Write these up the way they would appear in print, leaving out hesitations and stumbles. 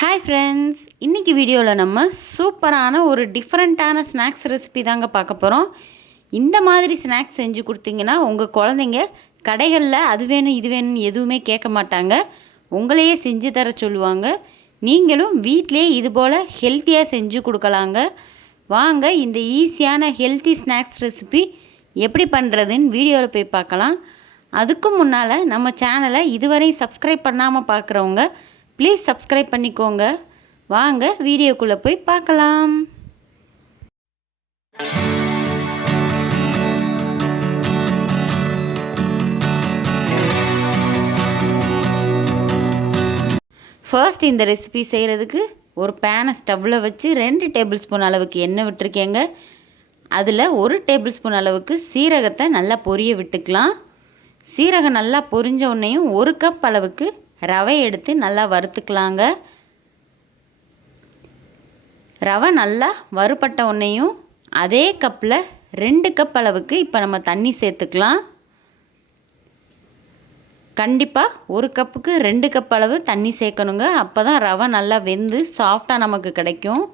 Hi friends, இன்றைக்கி வீடியோவில் நம்ம சூப்பரான ஒரு டிஃப்ரெண்ட்டான ஸ்நாக்ஸ் ரெசிபி தாங்க பார்க்க போகிறோம். இந்த மாதிரி ஸ்நாக்ஸ் செஞ்சு கொடுத்தீங்கன்னா உங்கள் குழந்தைங்க கடைகளில் அது வேணும் இது வேணும்னு எதுவுமே கேட்க மாட்டாங்க, உங்களையே செஞ்சு தர சொல்லுவாங்க. நீங்களும் வீட்டிலே இது போல் ஹெல்த்தியாக செஞ்சு கொடுக்கலாங்க. வாங்க இந்த ஈஸியான ஹெல்த்தி ஸ்நாக்ஸ் ரெசிபி எப்படி பண்ணுறதுன்னு வீடியோவில் போய் பார்க்கலாம். அதுக்கும் முன்னால் நம்ம சேனலை இதுவரை சப்ஸ்கிரைப் பண்ணாமல் பார்க்குறவங்க ப்ளீஸ் சப்ஸ்கிரைப் பண்ணிக்கோங்க. வாங்க வீடியோக்குள்ளே போய் பார்க்கலாம். ஃபர்ஸ்ட் இந்த ரெசிபி செய்கிறதுக்கு ஒரு பேனை ஸ்டவ்வில் வச்சு 2 டேபிள் ஸ்பூன் அளவுக்கு எண்ணெய் விட்டுருக்கேங்க. அதில் 1 டேபிள் ஸ்பூன் அளவுக்கு சீரகத்தை நல்லா பொரிய விட்டுக்கலாம். சீரகம் நல்லா பொரிஞ்ச உடனேயும் 1 கப் அளவுக்கு ரவை எடுத்து நல்லா வறுத்துக்கலாங்க. ரவை நல்லா வறுபட்ட உடனேயும் அதே கப்பில் 2 கப் அளவுக்கு இப்போ நம்ம தண்ணி சேர்த்துக்கலாம். கண்டிப்பாக 1 கப்புக்கு 2 கப் அளவு தண்ணி சேர்க்கணுங்க. அப்போ தான் ரவை நல்லா வெந்து சாஃப்டாக நமக்கு கிடைக்கும்.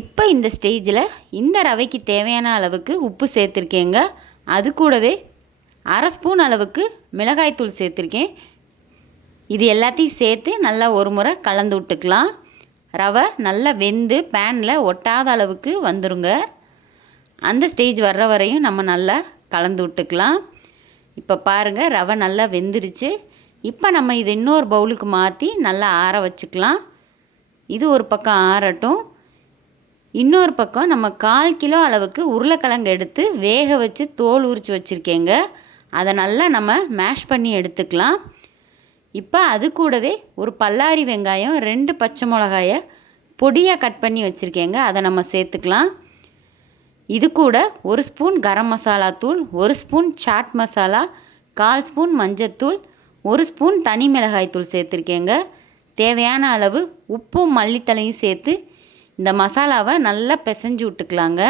இப்போ இந்த ஸ்டேஜில் இந்த ரவைக்கு தேவையான அளவுக்கு உப்பு சேர்த்துருக்கேங்க. அது கூடவே 1/2 ஸ்பூன் அளவுக்கு மிளகாய்த்தூள் சேர்த்துருக்கேன். இது எல்லாத்தையும் சேர்த்து நல்லா ஒரு முறை கலந்து விட்டுக்கலாம். ரவை நல்லா வெந்து பேனில் ஒட்டாத அளவுக்கு வந்துடுங்க. அந்த ஸ்டேஜ் வர்ற வரையும் நம்ம நல்லா கலந்து விட்டுக்கலாம். இப்போ பாருங்கள், ரவை நல்லா வெந்துருச்சு. இப்போ நம்ம இது இன்னொரு பவுலுக்கு மாற்றி நல்லா ஆற வச்சுக்கலாம். இது ஒரு பக்கம் ஆறட்டும். இன்னொரு பக்கம் நம்ம 1/4 கிலோ அளவுக்கு உருளைக்கிழங்கு எடுத்து வேக வச்சு தோல் உரித்து வச்சுருக்கேங்க. அதை நல்லா நம்ம மேஷ் பண்ணி எடுத்துக்கலாம். இப்போ அது கூடவே ஒரு பல்லாரி வெங்காயம், 2 பச்சை மிளகாயை பொடியாக கட் பண்ணி வச்சுருக்கேங்க. அதை நம்ம சேர்த்துக்கலாம். இது கூட 1 ஸ்பூன் கரம் மசாலா தூள், 1 ஸ்பூன் சாட் மசாலா, 1/4 ஸ்பூன் மஞ்சத்தூள், 1 ஸ்பூன் தனி மிளகாய் தூள் சேர்த்துருக்கேங்க. தேவையான அளவு உப்பும் மல்லித்தலையும் சேர்த்து இந்த மசாலாவை நல்லா பிசைஞ்சு விட்டுக்கலாங்க.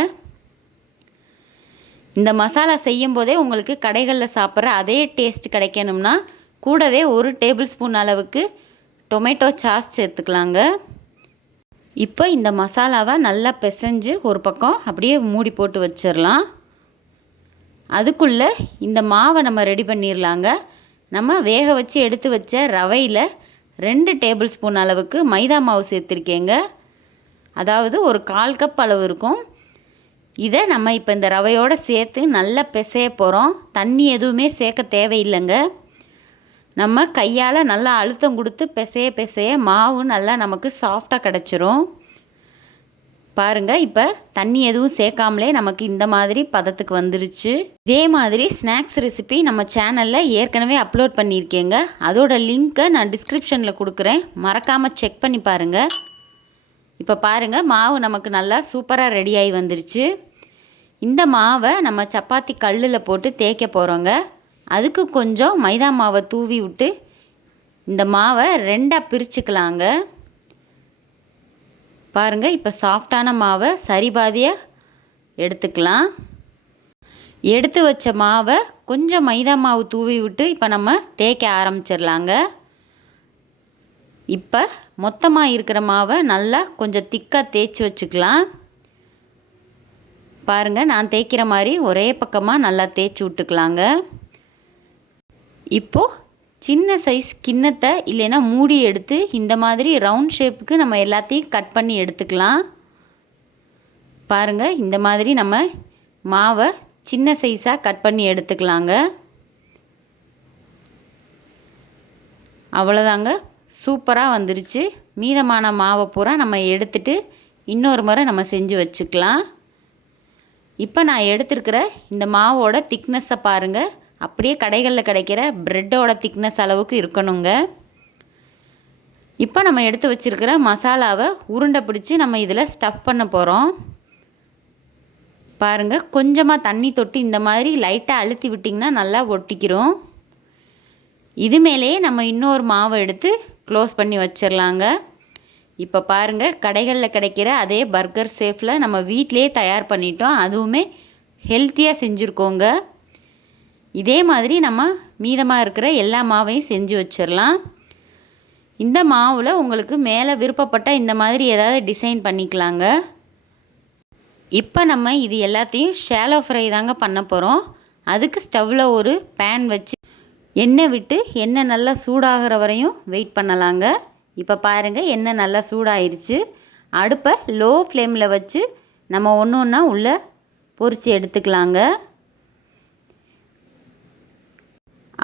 இந்த மசாலா செய்யும் போதே உங்களுக்கு கடைகளில் சாப்பிட்ற அதே டேஸ்ட் கிடைக்கணும்னா கூடவே 1 டேபிள் ஸ்பூன் அளவுக்கு டொமேட்டோ சாஸ் சேர்த்துக்கலாங்க. இப்போ இந்த மசாலாவை நல்லா பிசைஞ்சு ஒரு பக்கம் அப்படியே மூடி போட்டு வச்சிடலாம். அதுக்குள்ளே இந்த மாவை நம்ம ரெடி பண்ணிடலாங்க. நம்ம வேக வச்சு எடுத்து வச்ச ரவையில் 2 டேபிள் ஸ்பூன் அளவுக்கு மைதா மாவு சேர்த்துருக்கேங்க. அதாவது ஒரு 1/4 கப் அளவு இருக்கும். இதை நம்ம இப்போ இந்த ரவையோடு சேர்த்து நல்லா பிசைய போகிறோம். தண்ணி எதுவுமே சேர்க்க தேவையில்லைங்க. நம்ம கையால் நல்லா அழுத்தம் கொடுத்து பிசைய மாவு நல்லா நமக்கு சாஃப்டாக கிடச்சிரும். பாருங்கள், இப்போ தண்ணி எதுவும் சேர்க்காமலே நமக்கு இந்த மாதிரி பதத்துக்கு வந்துருச்சு. இதே மாதிரி ஸ்நாக்ஸ் ரெசிபி நம்ம சேனலில் ஏற்கனவே அப்லோட் பண்ணியிருக்கேங்க. அதோட லிங்க்கை நான் டிஸ்கிரிப்ஷனில் கொடுக்குறேன், மறக்காமல் செக் பண்ணி பாருங்கள். இப்போ பாருங்கள், மாவு நமக்கு நல்லா சூப்பராக ரெடியாகி வந்துருச்சு. இந்த மாவை நம்ம சப்பாத்தி கல்லில் போட்டு தேய்க்க போகிறோங்க. அதுக்கு கொஞ்சம் மைதா மாவை தூவி விட்டு இந்த மாவை 2ஆக பிரிச்சுக்கலாங்க. பாருங்கள், இப்போ சாஃப்டான மாவை சரிபாதியாக எடுத்துக்கலாம். எடுத்து வச்ச மாவை கொஞ்சம் மைதா மாவு தூவி விட்டு இப்போ நம்ம தேய்க்க ஆரம்பிச்சிடலாங்க. இப்போ மொத்தமாக இருக்கிற மாவை நல்லா கொஞ்சம் திக்காக தேய்ச்சி வச்சுக்கலாம். பாருங்கள், நான் தேய்க்கிற மாதிரி ஒரே பக்கமாக நல்லா தேய்ச்சி விட்டுக்கலாங்க. இப்போது சின்ன சைஸ் கிண்ணத்தை இல்லைன்னா மூடி எடுத்து இந்த மாதிரி ரவுண்ட் ஷேப்புக்கு நம்ம எல்லாத்தையும் கட் பண்ணி எடுத்துக்கலாம். பாருங்கள், இந்த மாதிரி நம்ம மாவை சின்ன சைஸாக கட் பண்ணி எடுத்துக்கலாங்க. அவ்வளோதாங்க, சூப்பராக வந்துருச்சு. மீதமான மாவை பூரா நம்ம எடுத்துட்டு இன்னொரு முறை நம்ம செஞ்சு வச்சுக்கலாம். இப்போ நான் எடுத்துருக்கிற இந்த மாவோட திக்னஸை பாருங்கள், அப்படியே கடைகளில் கிடைக்கிற ப்ரெட்டோட திக்னஸ் அளவுக்கு இருக்கணுங்க. இப்போ நம்ம எடுத்து வச்சுருக்கிற மசாலாவை உருண்டை பிடிச்சி நம்ம இதில் ஸ்டஃப் பண்ண போகிறோம். பாருங்கள், கொஞ்சமாக தண்ணி தொட்டு இந்த மாதிரி லைட்டாக அழுத்தி விட்டிங்கன்னா நல்லா ஒட்டிக்கிறோம். இது மேலேயே நம்ம இன்னொரு மாவை எடுத்து க்ளோஸ் பண்ணி வச்சிடலாங்க. இப்போ பாருங்கள், கடைகளில் கிடைக்கிற அதே பர்கர் ஷேப்பில் நம்ம வீட்டிலேயே தயார் பண்ணிட்டோம். அதுவுமே ஹெல்த்தியாக செஞ்சுருக்கோங்க. இதே மாதிரி நம்ம மீதமாக இருக்கிற எல்லா மாவையும் செஞ்சு வச்சிடலாம். இந்த மாவில் உங்களுக்கு மேலே விருப்பப்பட்ட இந்த மாதிரி ஏதாவது டிசைன் பண்ணிக்கலாங்க. இப்போ நம்ம இது எல்லாத்தையும் ஷாலோ ஃப்ரை தாங்க பண்ண போகிறோம். அதுக்கு ஸ்டவ்வில் ஒரு பேன் வச்சு எண்ணெய் விட்டு எண்ணெய் நல்லா சூடாகிற வரையும் வெயிட் பண்ணலாங்க. இப்போ பாருங்கள், எண்ணெய் நல்லா சூடாயிருச்சு. அடுப்பை லோ ஃப்ளேமில் வச்சு நம்ம ஒன்று ஒன்றா உள்ளே பொரித்து எடுத்துக்கலாங்க.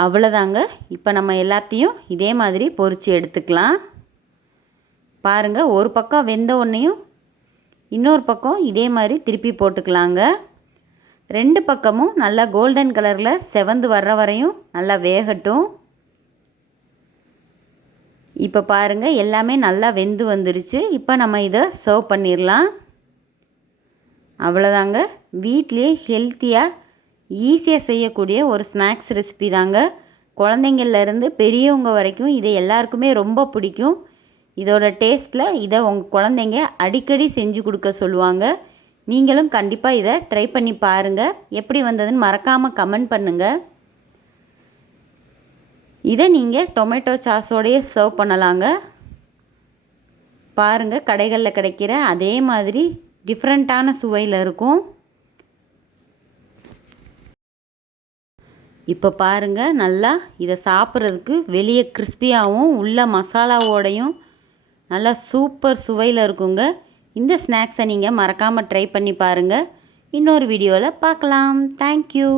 அவ்வளோதாங்க. இப்போ நம்ம எல்லாத்தையும் இதே மாதிரி பொரித்து எடுத்துக்கலாம். பாருங்கள், ஒரு பக்கம் வெந்த உடனேயும் இன்னொரு பக்கம் இதே மாதிரி திருப்பி போட்டுக்கலாங்க. 2 பக்கமும் நல்லா கோல்டன் கலரில் செவந்து வர்ற வரையும் நல்லா வேகட்டும். இப்போ பாருங்கள், எல்லாமே நல்லா வெந்து வந்துருச்சு. இப்போ நம்ம இதை சர்வ் பண்ணிடலாம். அவ்வளோதாங்க. வீட்டிலே ஹெல்த்தியாக ஈஸியாக செய்யக்கூடிய ஒரு ஸ்நாக்ஸ் ரெசிபி தாங்க. குழந்தைங்கள்லேருந்து பெரியவங்க வரைக்கும் இதை எல்லாருக்குமே ரொம்ப பிடிக்கும். இதோட டேஸ்ட்டில் இதை உங்கள் குழந்தைங்க அடிக்கடி செஞ்சு கொடுக்க சொல்லுவாங்க. நீங்களும் கண்டிப்பாக இதை ட்ரை பண்ணி பாருங்கள். எப்படி வந்ததுன்னு மறக்காமல் கமெண்ட் பண்ணுங்கள். இதை நீங்கள் டொமேட்டோ சாஸோடையே சர்வ் பண்ணலாங்க. பாருங்கள், கடைகளில் கிடைக்கிற அதே மாதிரி டிஃப்ரெண்ட்டான சுவையில் இருக்கும். இப்போ பாருங்கள், நல்லா இதை சாப்பிட்றதுக்கு வெளியே கிறிஸ்பியாகவும் உள்ள மசாலாவோடையும் நல்லா சூப்பர் சுவையில் இருக்குங்க. இந்த ஸ்நாக்ஸை நீங்கள் மறக்காமல் ட்ரை பண்ணி பாருங்கள். இன்னொரு வீடியோவில் பார்க்கலாம். தேங்க்யூ.